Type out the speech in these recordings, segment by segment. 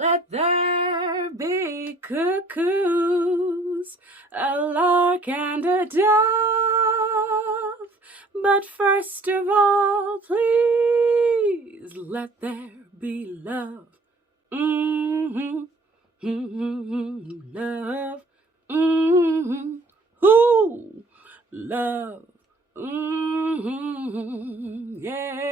Let there be cuckoos, a lark and a dove. But first of all, please, let there be love. Love. Ooh, love. Yes.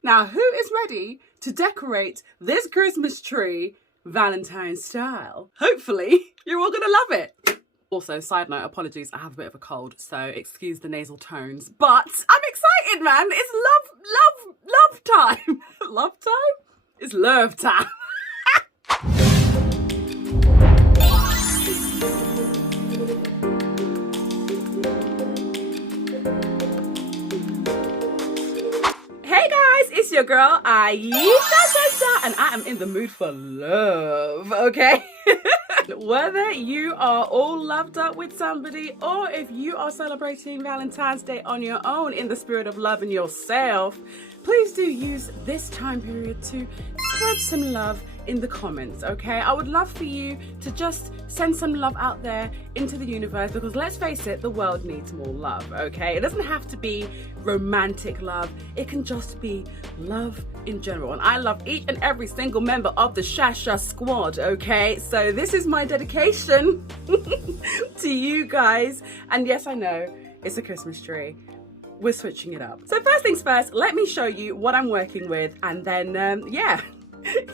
Now, who is ready to decorate this Christmas tree Valentine style? Hopefully, you're all gonna love it. Also, side note, apologies, I have a bit of a cold, so excuse the nasal tones, but I'm excited, man. It's love time. Love time? It's love time. Hey guys, it's your girl Aisha, and I am in the mood for love, okay? Whether you are all loved up with somebody or if you are celebrating Valentine's Day on your own in the spirit of loving yourself, please do use this time period to spread some love in the comments, okay? I would love for you to just send some love out there into the universe, because let's face it, the world needs more love, okay? It doesn't have to be romantic love. It can just be love in general. And I love each and every single member of the Shasha squad, okay? So this is my dedication to you guys. And yes, I know it's a Christmas tree. We're switching it up. So first things first, let me show you what I'm working with, and then yeah,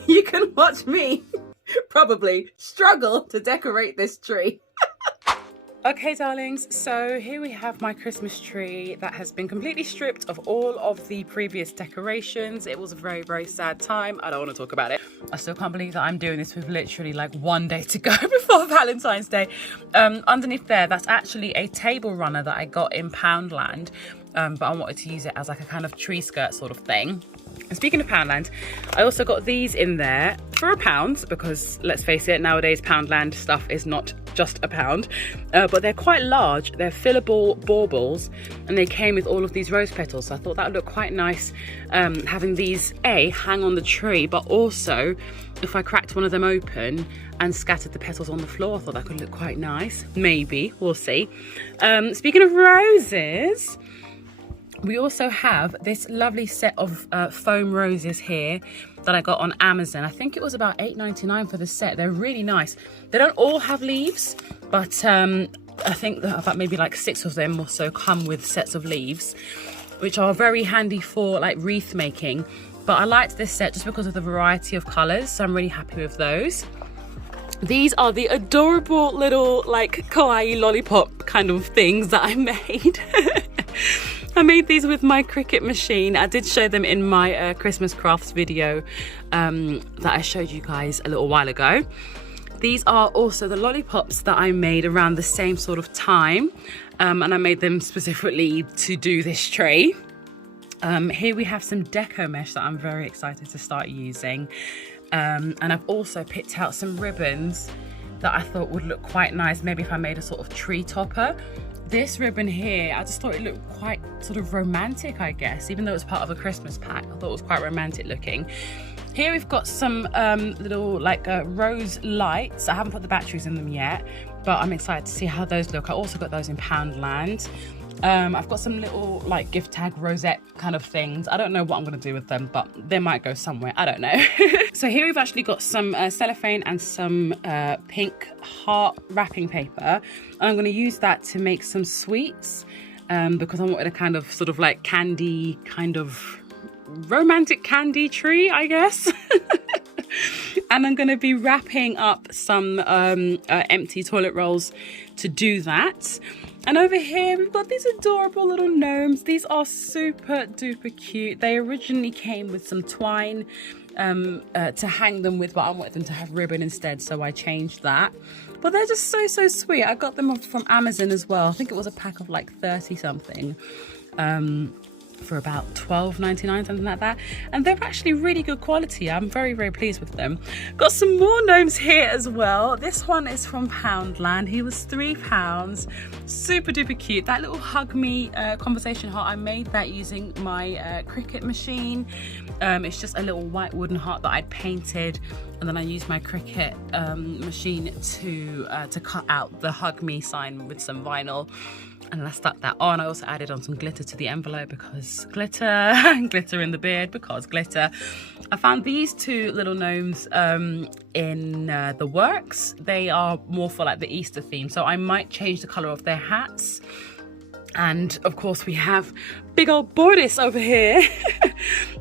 you can watch me probably struggle to decorate this tree. Okay, darlings, so here we have my Christmas tree that has been completely stripped of all of the previous decorations. It was a very, very sad time. I don't want to talk about it. I still can't believe that I'm doing this with literally like one day to go before Valentine's Day. Underneath there, that's actually a table runner that I got in Poundland, but I wanted to use it as like a kind of tree skirt sort of thing. And speaking of Poundland, I also got these in there for £1, because let's face it, nowadays Poundland stuff is not just £1, but they're quite large. They're fillable baubles, and they came with all of these rose petals, so I thought that would look quite nice, having these hang on the tree, but also if I cracked one of them open and scattered the petals on the floor, I thought that could look quite nice. Maybe, we'll see. Speaking of roses, we also have this lovely set of foam roses here that I got on Amazon. I think it was about £8.99 for the set. They're really nice. They don't all have leaves, but I think that maybe like 6 of them or so come with sets of leaves, which are very handy for like wreath making. But I liked this set just because of the variety of colours, so I'm really happy with those. These are the adorable little like kawaii lollipop kind of things that I made. I made these with my Cricut machine. I did show them in my Christmas crafts video that I showed you guys a little while ago. These are also the lollipops that I made around the same sort of time, and I made them specifically to do this tree. Here we have some deco mesh that I'm very excited to start using, and I've also picked out some ribbons that I thought would look quite nice, maybe if I made a sort of tree topper. This ribbon here, I just thought it looked quite sort of romantic, I guess, even though it's part of a Christmas pack. I thought it was quite romantic looking. Here we've got some little like rose lights. I haven't put the batteries in them yet, but I'm excited to see how those look. I also got those in Poundland. I've got some little like gift tag rosette kind of things. I don't know what I'm going to do with them, but they might go somewhere. I don't know. So here we've actually got some cellophane and some pink heart wrapping paper. And I'm going to use that to make some sweets, because I wanted a kind of sort of like candy, kind of romantic candy tree, I guess. And I'm going to be wrapping up some empty toilet rolls to do that. And over here, we've got these adorable little gnomes. These are super duper cute. They originally came with some twine to hang them with, but I wanted them to have ribbon instead, so I changed that. But they're just so, so sweet. I got them from Amazon as well. I think it was a pack of like 30 something. for about $12.99, something like that, and they're actually really good quality. I'm very, very pleased with them. Got some more gnomes here as well. This one is from Poundland. He was £3, super duper cute. That little hug me conversation heart, I made that using my Cricut machine. It's just a little white wooden heart that I'd painted, and then I used my Cricut machine to cut out the hug me sign with some vinyl. And then I stuck that on. I also added on some glitter to the envelope because glitter, and glitter in the beard because glitter. I found these two little gnomes in the works. They are more for like the Easter theme, so I might change the colour of their hats. And of course we have big old Boris over here,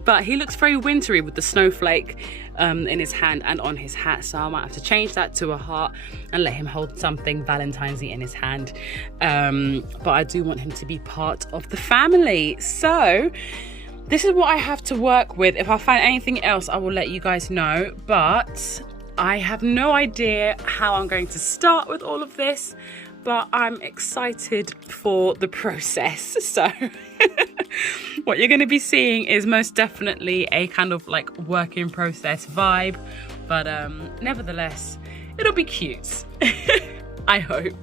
but he looks very wintry with the snowflake in his hand and on his hat, so I might have to change that to a heart and let him hold something Valentine's-y in his hand. But I do want him to be part of the family. So this is what I have to work with. If I find anything else, I will let you guys know, but I have no idea how I'm going to start with all of this, but I'm excited for the process. So what you're going to be seeing is most definitely a kind of like work in process vibe, but nevertheless, it'll be cute. I hope.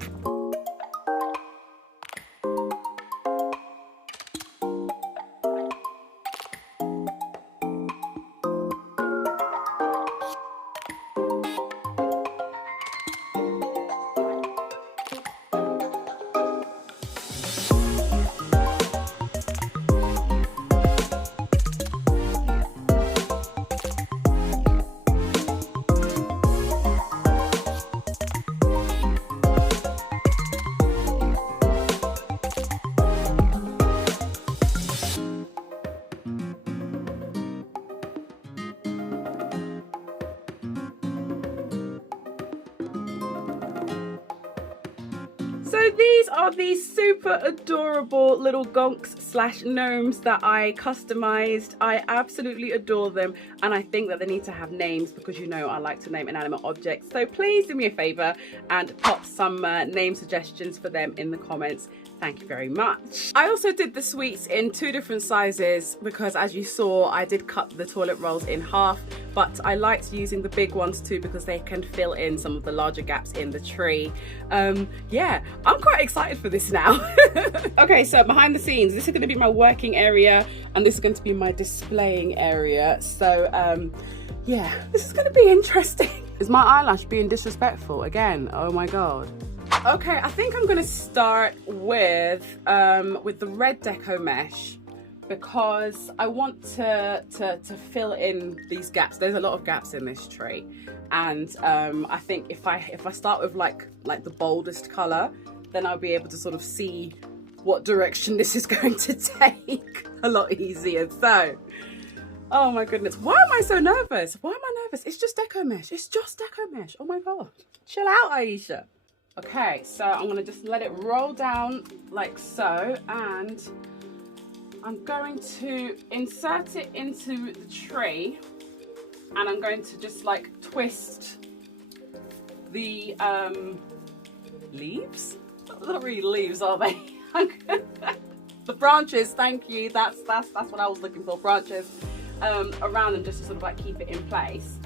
So these are these super adorable little gonks slash gnomes that I customized. I absolutely adore them, and I think that they need to have names because you know I like to name inanimate objects. So please do me a favor and pop some name suggestions for them in the comments. Thank you very much. I also did the sweets in 2 different sizes because, as you saw, I did cut the toilet rolls in half, but I liked using the big ones too because they can fill in some of the larger gaps in the tree. Yeah, I'm quite excited for this now. Okay, so behind the scenes, this is going to be my working area and this is going to be my displaying area. So yeah, this is going to be interesting. Is my eyelash being disrespectful again? Oh my god. Okay, I think I'm gonna start with the red deco mesh because I want to fill in these gaps. There's a lot of gaps in this tree, and I think if I start with like the boldest color, then I'll be able to sort of see what direction this is going to take a lot easier. So, oh my goodness, why am I so nervous? Why am I nervous? It's just deco mesh. It's just deco mesh. Oh my god, chill out, Aisha. Okay, so I'm gonna just let it roll down like so, and I'm going to insert it into the tree, and I'm going to just like twist the leaves. They're not really leaves, are they? The branches, thank you. That's what I was looking for, branches around them, just to sort of like keep it in place.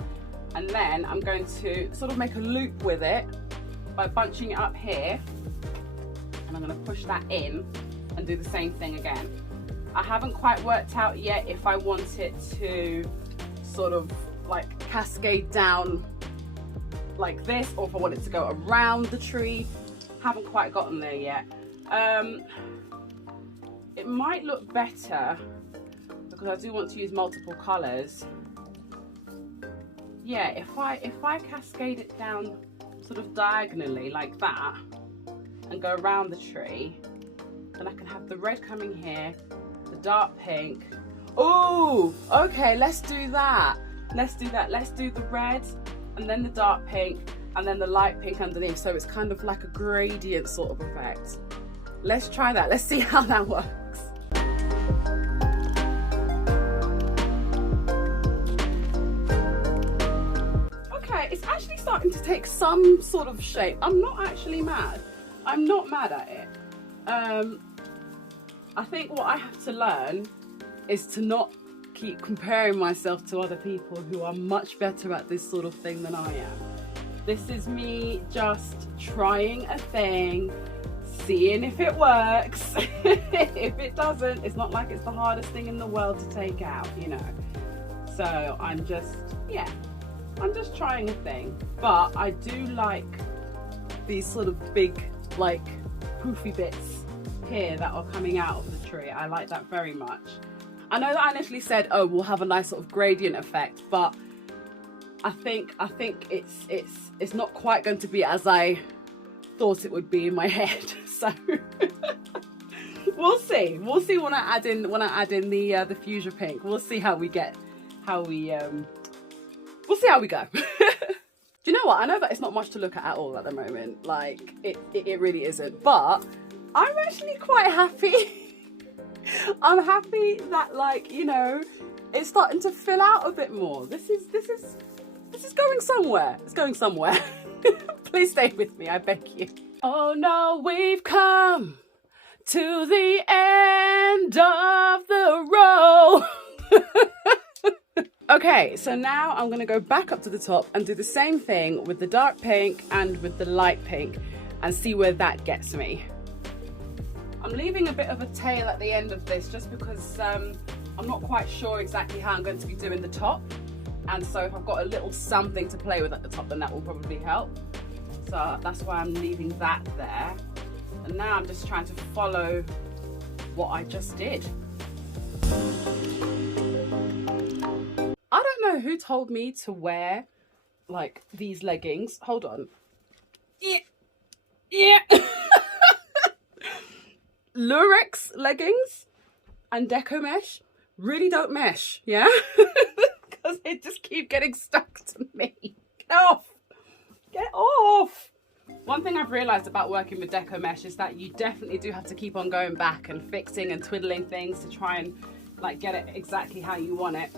And then I'm going to sort of make a loop with it by bunching it up here, and I'm going to push that in and do the same thing again. I haven't quite worked out yet if I want it to sort of like cascade down like this or if I want it to go around the tree. Haven't quite gotten there yet. It might look better because I do want to use multiple colors. Yeah, if I cascade it down sort of diagonally like that and go around the tree, then I can have the red coming here, the dark pink. Oh, okay, let's do that. Let's do that. Let's do the red and then the dark pink and then the light pink underneath, so it's kind of like a gradient sort of effect. Let's try that. Let's see how that works. It's actually starting to take some sort of shape. I'm not actually mad. I'm not mad at it. I think what I have to learn is to not keep comparing myself to other people who are much better at this sort of thing than I am. This is me just trying a thing, seeing if it works. If it doesn't, it's not like it's the hardest thing in the world to take out, you know. So I'm just trying a thing. But I do like these sort of big, like, poofy bits here that are coming out of the tree. I like that very much. I know that I initially said, oh, we'll have a nice sort of gradient effect, but I think it's not quite going to be as I thought it would be in my head. So we'll see. We'll see when I add in the fuchsia pink. We'll see how we get, we'll see how we go. Do you know what? I know that it's not much to look at all at the moment. Like it really isn't. But I'm actually quite happy. I'm happy that, like, you know, it's starting to fill out a bit more. This is going somewhere. It's going somewhere. Please stay with me, I beg you. Oh no, we've come to the end of the road. Okay, so now I'm gonna go back up to the top and do the same thing with the dark pink and with the light pink and see where that gets me. I'm leaving a bit of a tail at the end of this just because I'm not quite sure exactly how I'm going to be doing the top. And so if I've got a little something to play with at the top, then that will probably help. So that's why I'm leaving that there. And now I'm just trying to follow what I just did. I don't know who told me to wear, like, these leggings. Hold on. Yeah. Lurex leggings and deco mesh really don't mesh, yeah? Because they just keep getting stuck to me. Get off! Get off! One thing I've realised about working with deco mesh is that you definitely do have to keep on going back and fixing and twiddling things to try and, like, get it exactly how you want it.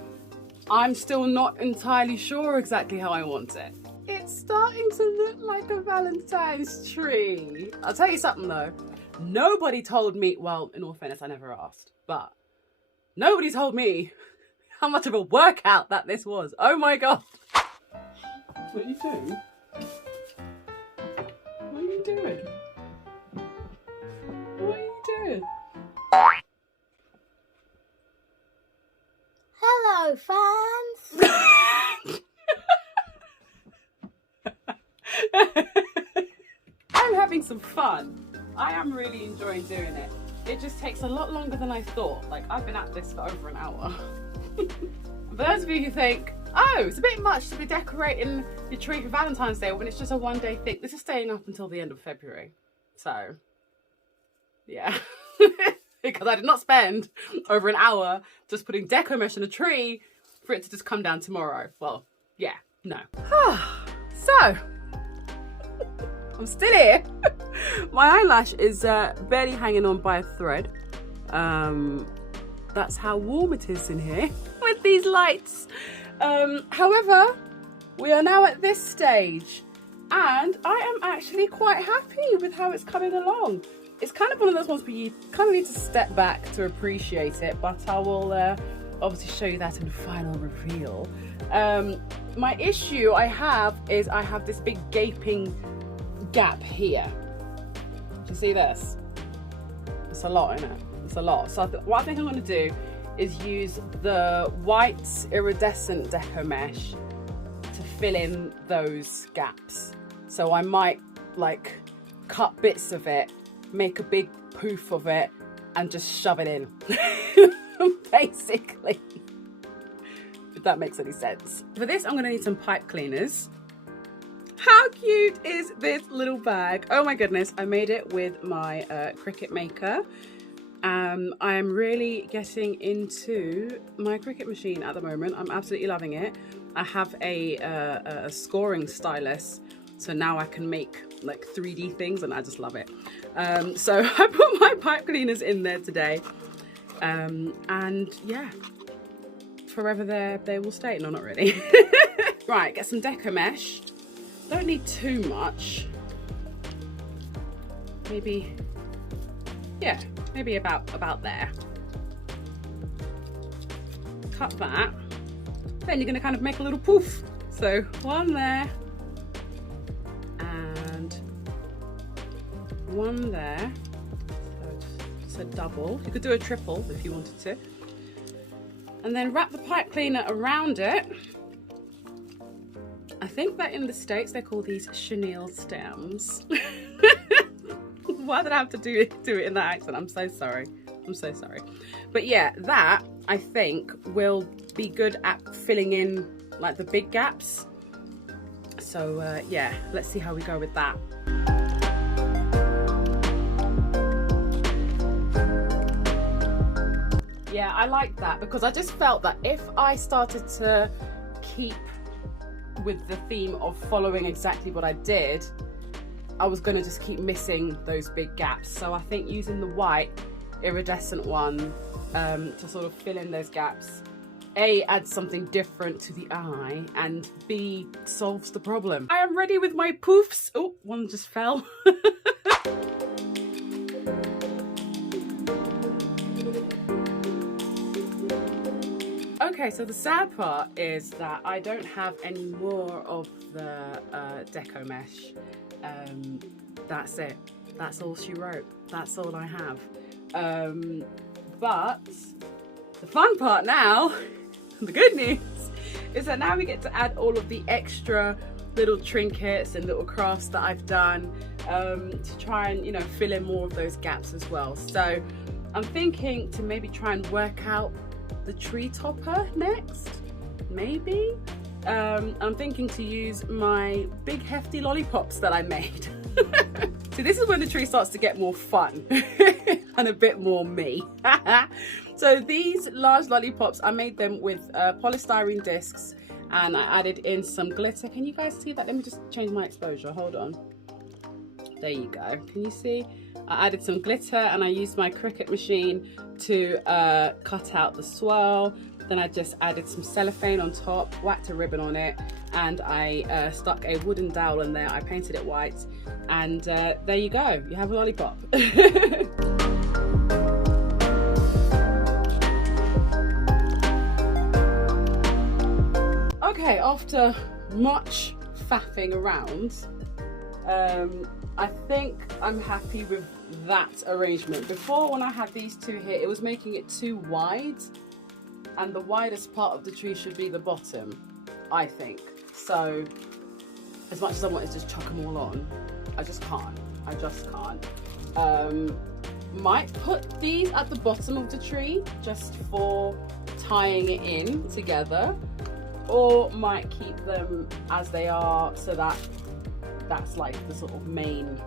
I'm still not entirely sure exactly how I want it. It's starting to look like a Valentine's tree. I'll tell you something though. Nobody told me, well, in all fairness, I never asked, but nobody told me how much of a workout that this was. Oh my God. What are you doing? What are you doing? What are you doing? Hello, fans. I'm having some fun. I am really enjoying doing it. It just takes a lot longer than I thought. Like, I've been at this for over an hour. For those of you who think, oh, it's a bit much to be decorating your tree for Valentine's Day when it's just a one-day thing, this is staying up until the end of February. So, yeah. Because I did not spend over an hour just putting deco mesh in a tree for it to just come down tomorrow. Well, yeah, no. So, I'm still here. My eyelash is barely hanging on by a thread. That's how warm it is in here with these lights. However, we are now at this stage and I am actually quite happy with how it's coming along. It's kind of one of those ones where you kind of need to step back to appreciate it, but I will obviously show you that in the final reveal. My issue I have is I have this big gaping gap here. Do you see this? It's a lot, isn't it? It's a lot. So what I think I'm going to do is use the white iridescent deco mesh to fill in those gaps. So I might, like, cut bits of it, make a big poof of it and just shove it in. Basically, if that makes any sense. For this I'm going to need some pipe cleaners. How cute is this little bag? Oh my goodness, I made it with my Cricut maker. I am really getting into my Cricut machine at the moment. I'm absolutely loving it. I have a scoring stylus, so now I can make like 3D things and I just love it. So I put my pipe cleaners in there today, and yeah, forever there they will stay. No, not really. Right, get some deco mesh. Don't need too much. Maybe maybe about there. Cut that. Then you're gonna kind of make a little poof. So one there and one there. So just a double. You could do a triple if you wanted to. And then wrap the pipe cleaner around it. I think that in the States they call these chenille stems. Why did I have to do it in that accent? I'm so sorry. I'm so sorry. But yeah, that I think will be good at filling in like the big gaps. So yeah, let's see how we go with that. Yeah, I like that because I just felt that if I started to keep with the theme of following exactly what I did, I was going to just keep missing those big gaps. So I think using the white iridescent one to sort of fill in those gaps, A, adds something different to the eye, and B, solves the problem. I am ready with my poofs. Oh, one just fell. Okay, so the sad part is that I don't have any more of the deco mesh. That's it. That's all she wrote. That's all I have. But the fun part now, the good news, is that now we get to add all of the extra little trinkets and little crafts that I've done to try and, you know, fill in more of those gaps as well. So I'm thinking to maybe try and work out the tree topper next, maybe. I'm thinking to use my big hefty lollipops that I made. So this is when the tree starts to get more fun and a bit more me. So these large lollipops, I made them with polystyrene discs, and I added in some glitter. Can you guys see that? Let me just change my exposure, hold on. There you go, can you see? I added some glitter and I used my Cricut machine to cut out the swirl. Then I just added some cellophane on top, whacked a ribbon on it, and I stuck a wooden dowel in there. I painted it white, and there you go, you have a lollipop. Okay, after much faffing around, I think I'm happy with that arrangement. Before, when I had these two here, it was making it too wide, and the widest part of the tree should be the bottom, I think. So as much as I want to just chuck them all on, I just can't. I just can't. Might put these at the bottom of the tree just for tying it in together, or might keep them as they are so that that's like the sort of main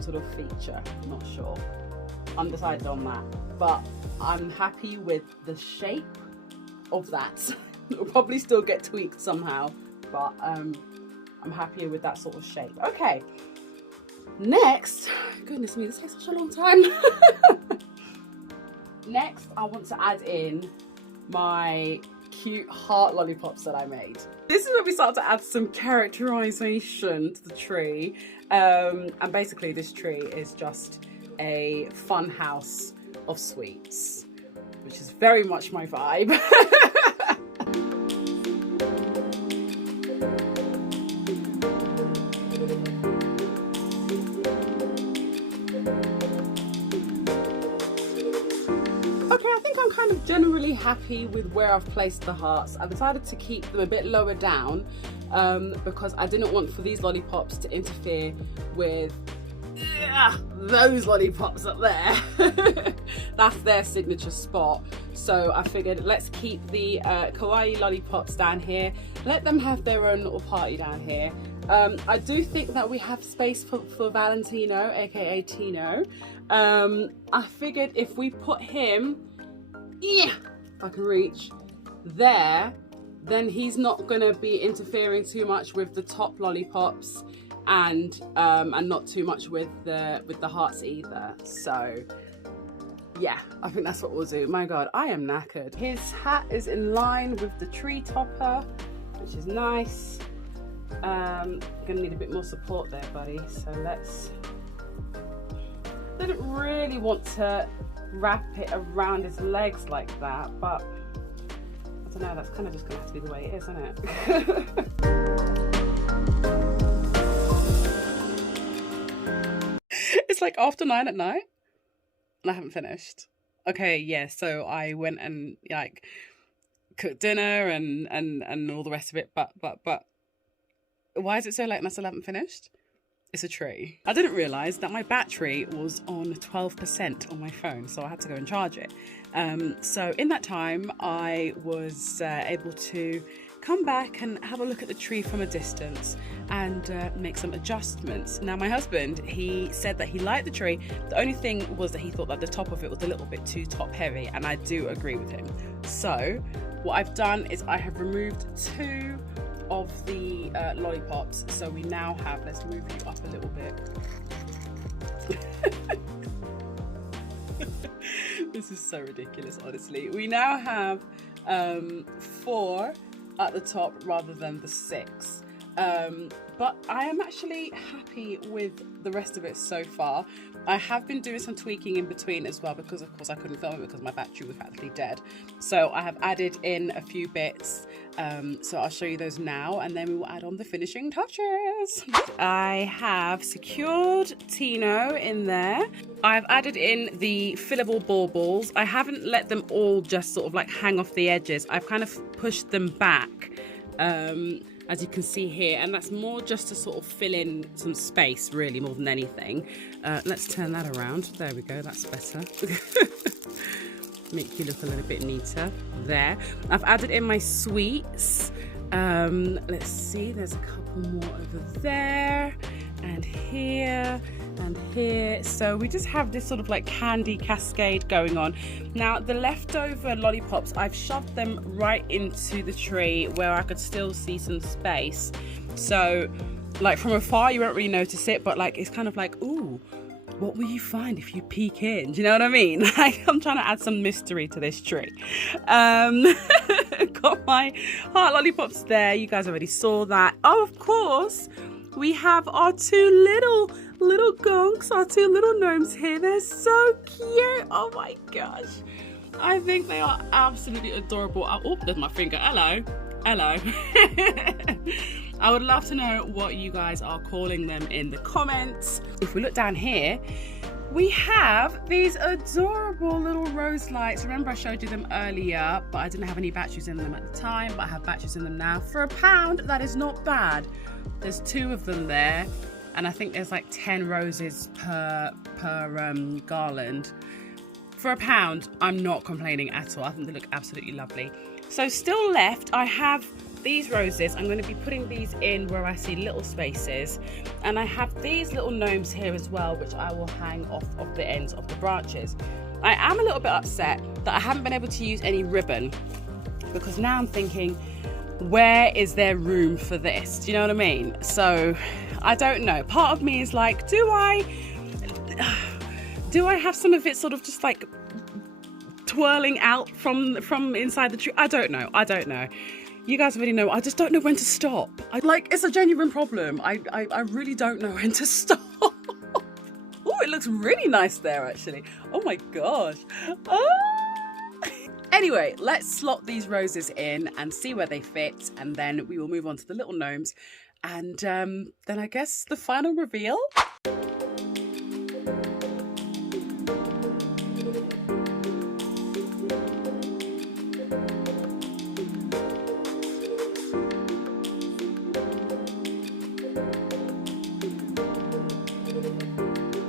sort of feature. I'm not sure. Undecided on that, but I'm happy with the shape of that. It'll probably still get tweaked somehow, but I'm happier with that sort of shape. Okay, next, goodness me, this takes such a long time. Next, I want to add in my cute heart lollipops that I made. This is where we start to add some characterization to the tree, and basically this tree is just a fun house of sweets, which is very much my vibe. Okay, I think I'm kind of generally happy with where I've placed the hearts. I decided to keep them a bit lower down because I didn't want for these lollipops to interfere with those lollipops up there. That's their signature spot. So I figured let's keep the kawaii lollipops down here. Let them have their own little party down here. I do think that we have space for Valentino, aka Tino. I figured if we put him, if I can reach, there, then he's not gonna be interfering too much with the top lollipops, and not too much with the hearts either. So yeah, I think that's what we'll do. My god, I am knackered. His hat is in line with the tree topper, which is nice. Gonna need a bit more support there, buddy, so let's Didn't really want to wrap it around his legs like that, but I don't know, that's kind of just gonna have to be the way it is, isn't it? It's like after 9 at night and I haven't finished. Okay, yeah, so I went and like cooked dinner and all the rest of it, but why is it so late and I still haven't finished? It's a tree. I didn't realise that my battery was on 12% on my phone, so I had to go and charge it. So in that time, I was able to come back and have a look at the tree from a distance and make some adjustments. Now, my husband, he said that he liked the tree. The only thing was that he thought that the top of it was a little bit too top heavy, and I do agree with him. So what I've done is I have removed 2 of the lollipops, so we now have, let's move you up a little bit. This is so ridiculous, honestly. We now have 4 at the top rather than the 6. But I am actually happy with the rest of it so far. I have been doing some tweaking in between as well because of course I couldn't film it because my battery was practically dead. So I have added in a few bits. So I'll show you those now and then we will add on the finishing touches. I have secured Tino in there. I've added in the fillable baubles. I haven't let them all just sort of like hang off the edges. I've kind of pushed them back. As you can see here, and that's more just to sort of fill in some space really more than anything. Let's turn that around. There we go, that's better. Make you look a little bit neater there. I've added in my sweets. Let's see, there's a couple more over there and here and here. So we just have this sort of like candy cascade going on. Now the leftover lollipops, I've shoved them right into the tree where I could still see some space. So like from afar you won't really notice it, but like it's kind of like, ooh, what will you find if you peek in? Do you know what I mean? Like, I'm trying to add some mystery to this tree. Got my heart lollipops there. You guys already saw that. Oh, of course, we have our 2 little gonks, our 2 little gnomes here. They're so cute. Oh my gosh. I think they are absolutely adorable. Oh, there's my finger. Hello. Hello. I would love to know what you guys are calling them in the comments. If we look down here, we have these adorable little rose lights. Remember I showed you them earlier, but I didn't have any batteries in them at the time, but I have batteries in them now. For £1, that is not bad. There's 2 of them there, and I think there's like 10 roses per garland. For £1, I'm not complaining at all. I think they look absolutely lovely. So still left, I have these roses. I'm going to be putting these in where I see little spaces, and I have these little gnomes here as well, which I will hang off of the ends of the branches. I am a little bit upset that I haven't been able to use any ribbon, because now I'm thinking, where is there room for this? Do you know what I mean? So I don't know. Part of me is like, do I have some of it sort of just like twirling out from inside the tree? I don't know. You guys already know. I just don't know when to stop. It's a genuine problem. I really don't know when to stop. Oh, it looks really nice there, actually. Oh my gosh. Anyway, let's slot these roses in and see where they fit, and then we will move on to the little gnomes, and then I guess the final reveal.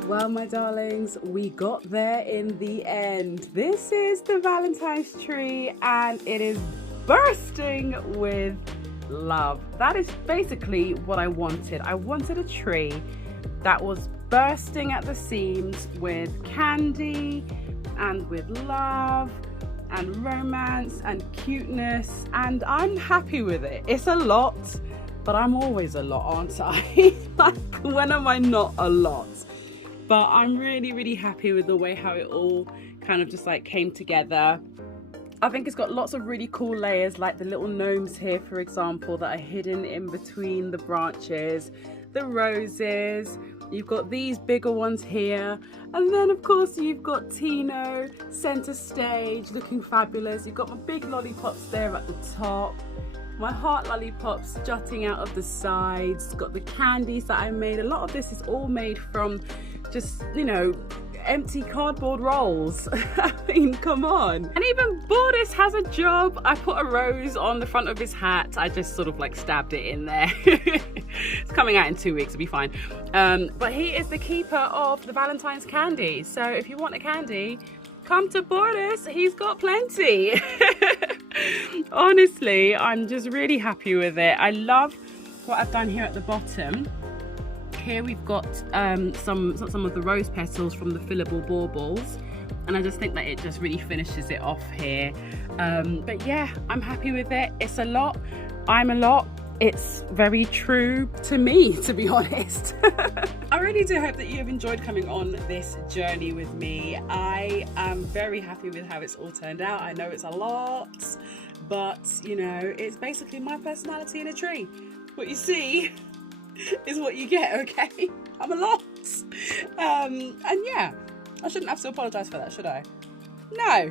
Well, my darlings, we got there in the end. This is the Valentine's tree, and it is bursting with love. That is basically what I wanted. I wanted a tree that was bursting at the seams with candy and with love and romance and cuteness, and I'm happy with it. It's a lot, but I'm always a lot, aren't I? Like, when am I not a lot? But I'm really, really happy with the way how it all kind of just like came together. I think it's got lots of really cool layers, like the little gnomes here, for example, that are hidden in between the branches, the roses, You've got these bigger ones here. And then of course you've got Tino, center stage, looking fabulous. You've got my big lollipops there at the top. My heart lollipops jutting out of the sides. Got the candies that I made. A lot of this is all made from just, you know, empty cardboard rolls. I mean, come on. And even Boris has a job. I put a rose on the front of his hat. I just sort of like stabbed it in there. It's coming out in 2 weeks, it'll be fine. But he is the keeper of the Valentine's candy. So if you want a candy, come to Boris, he's got plenty. Honestly, I'm just really happy with it. I love what I've done here at the bottom. Here we've got some of the rose petals from the fillable baubles, and I just think that it just really finishes it off here. But yeah, I'm happy with it. It's a lot, I'm a lot. It's very true to me, to be honest. I really do hope that you have enjoyed coming on this journey with me. I am very happy with how it's all turned out. I know it's a lot, but you know, it's basically my personality in a tree. What you see is what you get, okay? I'm a lot. And yeah, I shouldn't have to apologise for that, should I? No.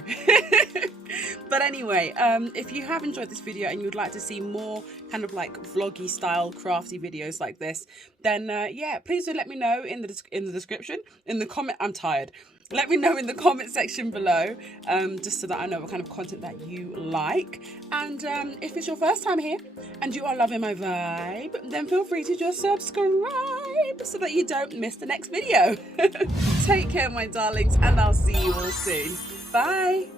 But anyway, if you have enjoyed this video and you'd like to see more kind of like vloggy style crafty videos like this, then yeah, please do let me know in the description, in the comment. I'm tired. Let me know in the comment section below, just so that I know what kind of content that you like. And if it's your first time here and you are loving my vibe, then feel free to just subscribe so that you don't miss the next video. Take care, my darlings, and I'll see you all soon. Bye.